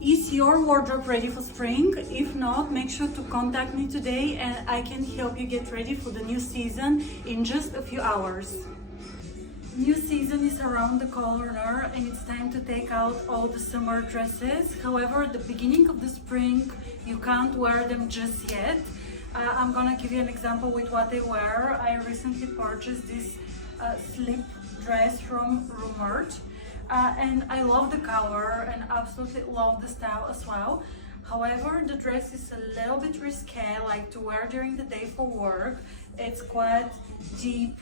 Is your wardrobe ready for spring? If not, make sure to contact me today and I can help you get ready for the new season in just a few hours. New season is around the corner and it's time to take out all the summer dresses. However, at the beginning of the spring, you can't wear them just yet. I'm gonna give you an example with what I wear. I recently purchased this slip dress from Rumert. And I love the color and absolutely love the style as well. However, the dress is a little bit risque, like to wear during the day for work. It's quite deep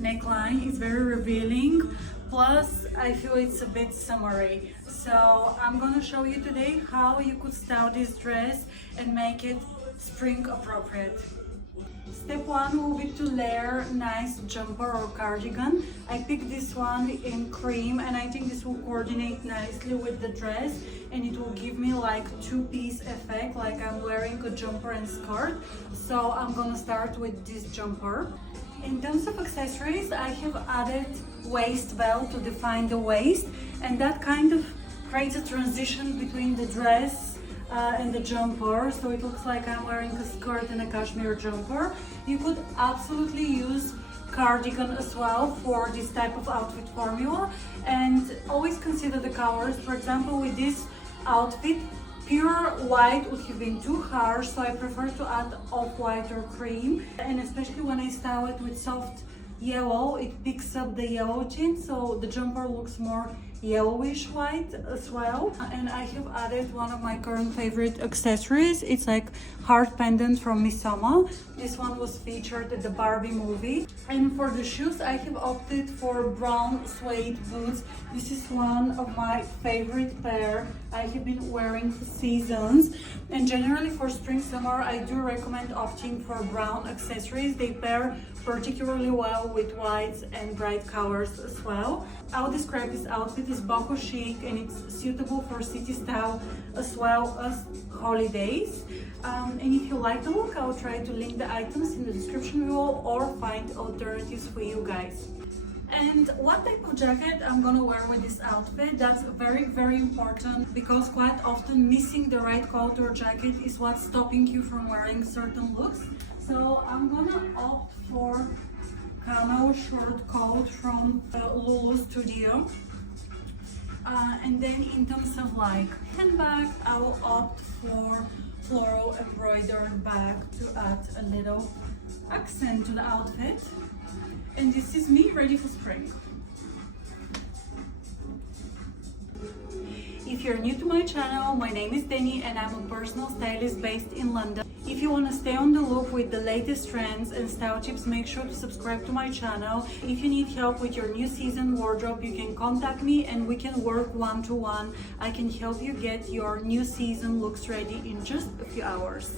neckline, it's very revealing. Plus, I feel it's a bit summery. So I'm gonna show you today how you could style this dress and make it spring appropriate. Step one will be to layer nice jumper or cardigan. I picked this one in cream and I think this will coordinate nicely with the dress and it will give me like two-piece effect, like I'm wearing a jumper and skirt. So I'm gonna start with this jumper. In terms of accessories, I have added waist belt to define the waist, and that kind of creates a transition between the dress and the jumper, so it looks like I'm wearing a skirt and a cashmere jumper. You could absolutely use cardigan as well for this type of outfit formula, and always consider the colors. For example, with this outfit, pure white would have been too harsh, so I prefer to add off-white or cream, and especially when I style it with soft yellow, it picks up the yellow tint, so the jumper looks more yellowish white as well. And I have added one of my current favorite accessories. It's like heart pendant from Misama. This one was featured at the Barbie movie. And for the shoes, I have opted for brown suede boots. This is one of my favorite pair I have been wearing for seasons, and generally for spring summer I do recommend opting for brown accessories. They pair particularly well with whites and bright colors as well. I'll describe this outfit as boho chic and it's suitable for city style as well as holidays. And if you like the look, I'll try to link the items in the description below or find alternatives for you guys. And what type of jacket I'm gonna wear with this outfit, that's very important, because quite often missing the right coat or jacket is what's stopping you from wearing certain looks. So I'm gonna opt for camo short coat from Lulu Studio. And then in terms of like handbag, I will opt for floral embroidered bag to add a little accent to the outfit. And this is me ready for spring. If you're new to my channel, my name is Deni and I'm a personal stylist based in London. If you want to stay on the loop with the latest trends and style tips, make sure to subscribe to my channel. If you need help with your new season wardrobe, you can contact me and we can work one-to-one. I can help you get your new season looks ready in just a few hours.